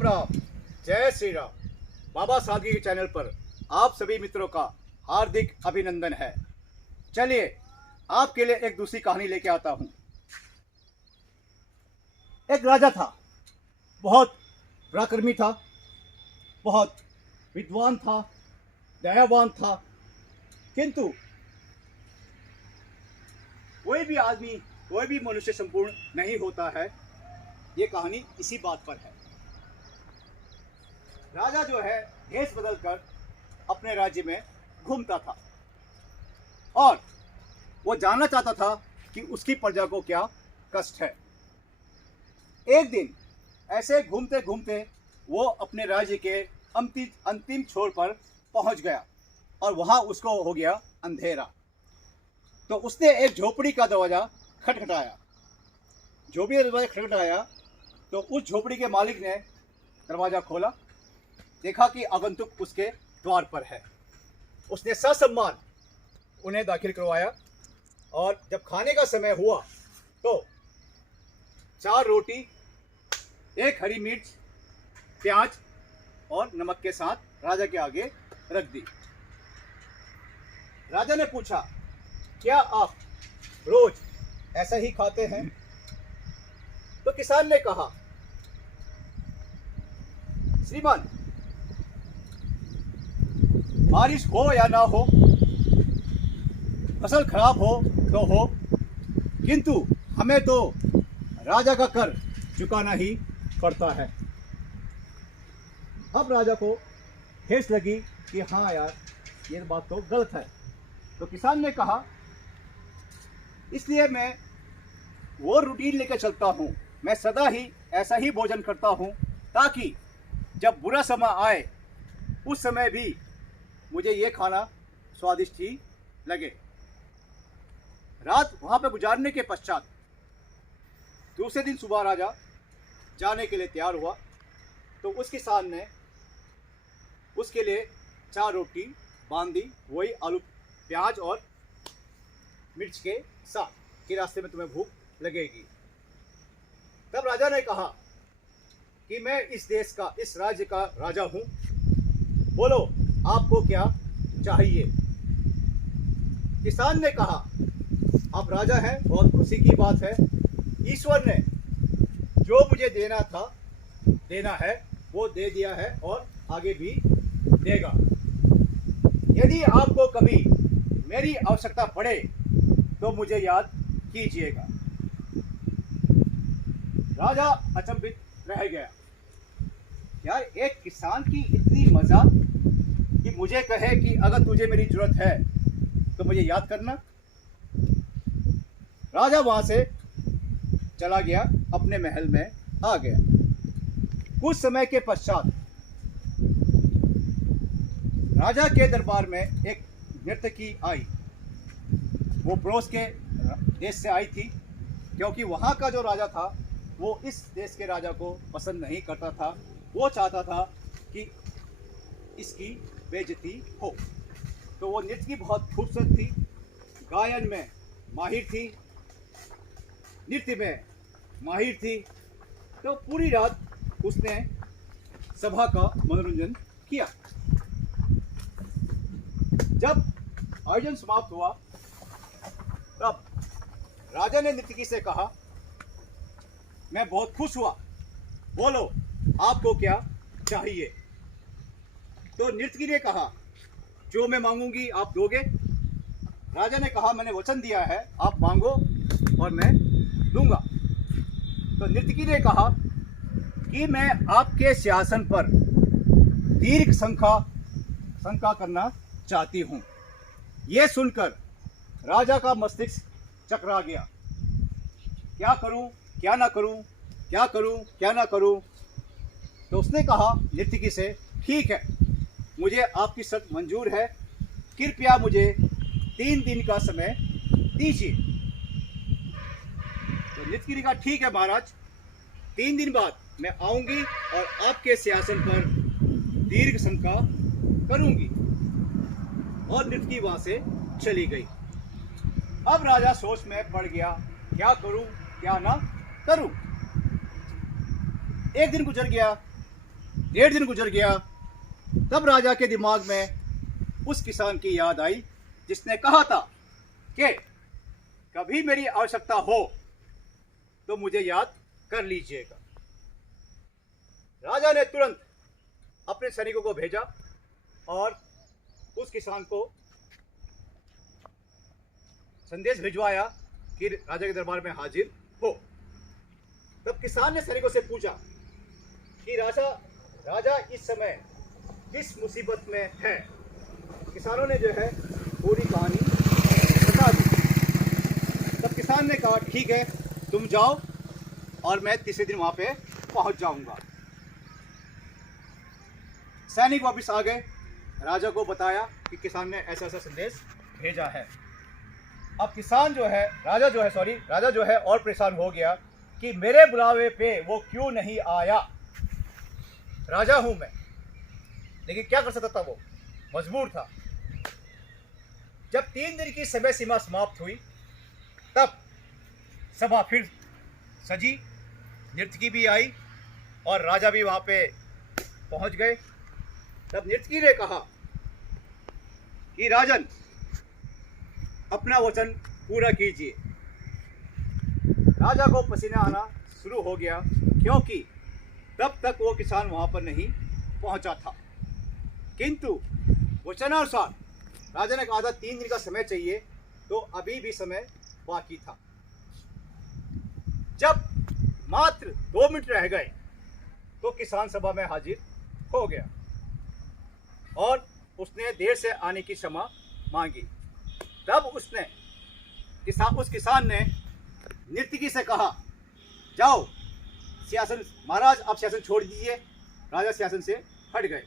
राम राम, जय श्री राम। बाबा सादगी के चैनल पर आप सभी मित्रों का हार्दिक अभिनंदन है। चलिए आपके लिए एक दूसरी कहानी लेके आता हूँ। एक राजा था, बहुत पराक्रमी था, बहुत विद्वान था, दयावान था, किंतु कोई भी आदमी, कोई भी मनुष्य संपूर्ण नहीं होता है। ये कहानी इसी बात पर है। राजा जो है भेष बदलकर अपने राज्य में घूमता था और वो जानना चाहता था कि उसकी प्रजा को क्या कष्ट है। एक दिन ऐसे घूमते घूमते वो अपने राज्य के अंतिम छोर पर पहुंच गया और वहां उसको हो गया अंधेरा। तो उसने एक झोपड़ी का दरवाजा खटखटाया। झोपड़ी का दरवाजा खटखटाया तो उस झोपड़ी के मालिक ने दरवाजा खोला, देखा कि आगंतुक उसके द्वार पर है। उसने ससम्मान उन्हें दाखिल करवाया और जब खाने का समय हुआ तो 4 रोटी, 1 हरी मिर्च, प्याज और नमक के साथ राजा के आगे रख दी। राजा ने पूछा, क्या आप रोज ऐसा ही खाते हैं? तो किसान ने कहा, श्रीमान, बारिश हो या ना हो, फसल खराब हो तो हो, किंतु हमें तो राजा का कर चुकाना ही पड़ता है। अब राजा को ठेस लगी कि हाँ यार, ये बात तो गलत है। तो किसान ने कहा, इसलिए मैं वो रूटीन लेकर चलता हूँ, मैं सदा ही ऐसा ही भोजन करता हूँ ताकि जब बुरा समय आए उस समय भी मुझे ये खाना स्वादिष्ट ही लगे। रात वहाँ पर गुजारने के पश्चात दूसरे दिन सुबह राजा जाने के लिए तैयार हुआ तो उस किसान ने उसके लिए 4 रोटी बांध दी, वही आलू प्याज और मिर्च के साथ कि रास्ते में तुम्हें भूख लगेगी। तब राजा ने कहा कि मैं इस देश का, इस राज्य का राजा हूं, बोलो आपको क्या चाहिए? किसान ने कहा, आप राजा हैं, बहुत खुशी की बात है। ईश्वर ने जो मुझे देना है वो दे दिया है और आगे भी देगा। यदि आपको कभी मेरी आवश्यकता पड़े तो मुझे याद कीजिएगा। राजा अचंभित रह गया। यार, एक किसान की इतनी मजा कि मुझे कहे कि अगर तुझे मेरी जरूरत है तो मुझे याद करना। राजा वहां से चला गया, अपने महल में आ गया। कुछ समय के पश्चात राजा के दरबार में एक नर्तकी आई। वो पड़ोस के देश से आई थी, क्योंकि वहाँ का जो राजा था वो इस देश के राजा को पसंद नहीं करता था। वो चाहता था कि इसकी बेइज्जती हो। तो वो नृत्य बहुत खूबसूरत थी, गायन में माहिर थी, नृत्य में माहिर थी। तो पूरी रात उसने सभा का मनोरंजन किया। जब आयोजन समाप्त हुआ तब राजा ने नर्तकी से कहा, मैं बहुत खुश हुआ, बोलो आपको क्या चाहिए? तो नर्तकी ने कहा, जो मैं मांगूंगी आप दोगे? राजा ने कहा, मैंने वचन दिया है, आप मांगो और मैं दूंगा। तो नर्तकी ने कहा कि मैं आपके सिंहासन पर दीर्घ शंका करना चाहती हूँ। यह सुनकर राजा का मस्तिष्क चकरा गया। क्या करूं, क्या ना करूं, क्या करूं, क्या ना करूं? तो उसने कहा नर्तकी से, ठीक है, मुझे आपकी शर्त मंजूर है, कृपया मुझे 3 दिन का समय दीजिए। तो नर्तकी ने कहा, ठीक है महाराज, 3 दिन बाद मैं आऊंगी और आपके सिंहासन पर दीर्घ शंका करूंगी। और नर्तकी वहां से चली गई। अब राजा सोच में पड़ गया, क्या करूं, क्या ना करूं। एक दिन गुजर गया, 1.5 दिन गुजर गया, तब राजा के दिमाग में उस किसान की याद आई जिसने कहा था कि कभी मेरी आवश्यकता हो तो मुझे याद कर लीजिएगा। राजा ने तुरंत अपने सैनिकों को भेजा और उस किसान को संदेश भिजवाया कि राजा के दरबार में हाजिर हो। तब किसान ने सैनिकों से पूछा कि राजा इस समय किस मुसीबत में है। किसानों ने जो है पूरी कहानी बता दी। तब किसान ने कहा ठीक है, तुम जाओ और मैं तीसरे दिन वहां पे पहुंच जाऊंगा। सैनिक वापस आ गए, राजा को बताया कि किसान ने ऐसा ऐसा संदेश भेजा है। अब किसान जो है राजा जो है और परेशान हो गया कि मेरे बुलावे पे वो क्यों नहीं आया। राजा हूं मैं, लेकिन क्या कर सकता था, वो मजबूर था। जब 3 दिन की समय सीमा समाप्त हुई तब सभा फिर सजी, नर्तकी भी आई और राजा भी वहां पे पहुंच गए। तब नर्तकी ने कहा कि राजन, अपना वचन पूरा कीजिए। राजा को पसीना आना शुरू हो गया क्योंकि तब तक वो किसान वहां पर नहीं पहुंचा था। किंतु वचनानुसार राजा ने कहा था 3 दिन का समय चाहिए, तो अभी भी समय बाकी था। जब मात्र 2 मिनट रह गए तो किसान सभा में हाजिर हो गया और उसने देर से आने की क्षमा मांगी। तब उस किसान ने नर्तकी से कहा, जाओ सिंहासन, महाराज आप सिंहासन छोड़ दीजिए। राजा सिंहासन से हट गए।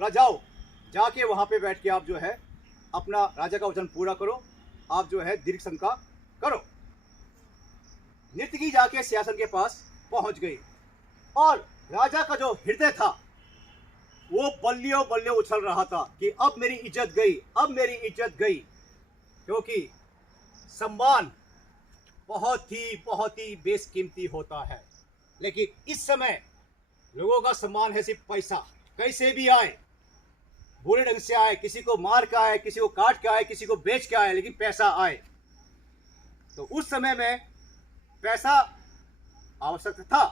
जाओ जाके वहां पे बैठ के आप जो है अपना राजा का वचन पूरा करो, आप जो है दीर्घ शंका करो। नर्तकी जाके सिंहासन के पास पहुंच गई और राजा का जो हृदय था वो बल्लियों बल्लियों उछल रहा था कि अब मेरी इज्जत गई, अब मेरी इज्जत गई। क्योंकि सम्मान बहुत ही बेशकीमती होता है, लेकिन इस समय लोगों का सम्मान है सिर्फ पैसा। कैसे भी आए, बुरे ढंग से आए, किसी को मार के आए, किसी को काट के आए, किसी को बेच के आए, लेकिन पैसा आए। तो उस समय में पैसा आवश्यक था,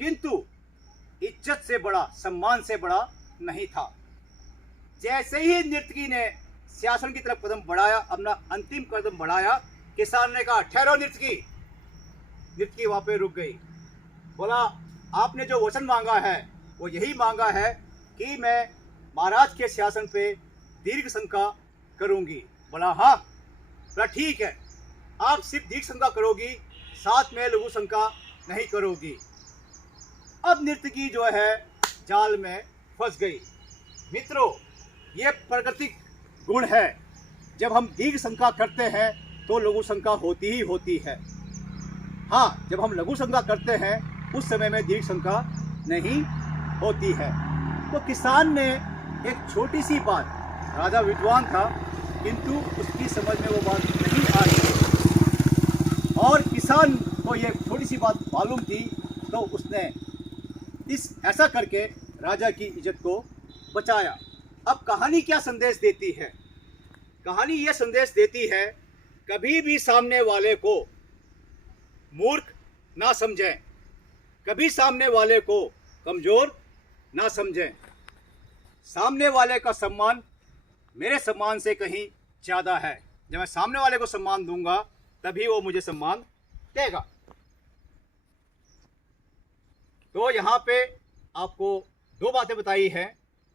किंतु इज्जत से बड़ा, सम्मान से बड़ा नहीं था। जैसे ही नर्तकी ने सिंहासन की तरफ कदम बढ़ाया, अपना अंतिम कदम बढ़ाया, किसान ने कहा ठहरो नर्तकी। नर्तकी वहां पे रुक गई। बोला, आपने जो वचन मांगा है वो यही मांगा है कि मैं महाराज के सिंहासन पे दीर्घ शंका करूंगी। बोला हाँ। बोला ठीक है, आप सिर्फ दीर्घ शंका करोगी, साथ में लघु शंका नहीं करोगी। अब नर्तकी जो है जाल में फंस गई। मित्रों, ये प्राकृतिक गुण है। जब हम दीर्घ शंका करते हैं तो लघु शंका होती ही होती है। हाँ, जब हम लघु शंका करते हैं उस समय में दीर्घ शंका नहीं होती है। तो किसान ने एक छोटी सी बात, राजा विद्वान था किंतु उसकी समझ में वो बात नहीं आई और किसान को ये छोटी सी बात मालूम थी, तो उसने ऐसा करके राजा की इज्जत को बचाया। अब कहानी क्या संदेश देती है? कहानी यह संदेश देती है, कभी भी सामने वाले को मूर्ख ना समझें, कभी सामने वाले को कमजोर ना समझें। सामने वाले का सम्मान मेरे सम्मान से कहीं ज़्यादा है। जब मैं सामने वाले को सम्मान दूंगा तभी वो मुझे सम्मान देगा। तो यहाँ पे आपको 2 बातें बताई हैं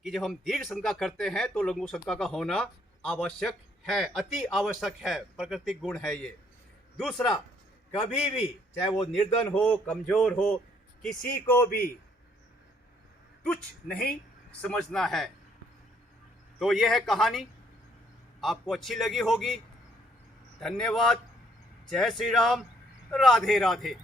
कि जब हम दीर्घ शंका करते हैं तो लघु शंका का होना आवश्यक है, अति आवश्यक है, प्राकृतिक गुण है ये। दूसरा, कभी भी चाहे वो निर्धन हो, कमजोर हो, किसी को भी तुच्छ नहीं समझना है। तो यह है कहानी, आपको अच्छी लगी होगी। धन्यवाद। जय श्री राम। राधे राधे।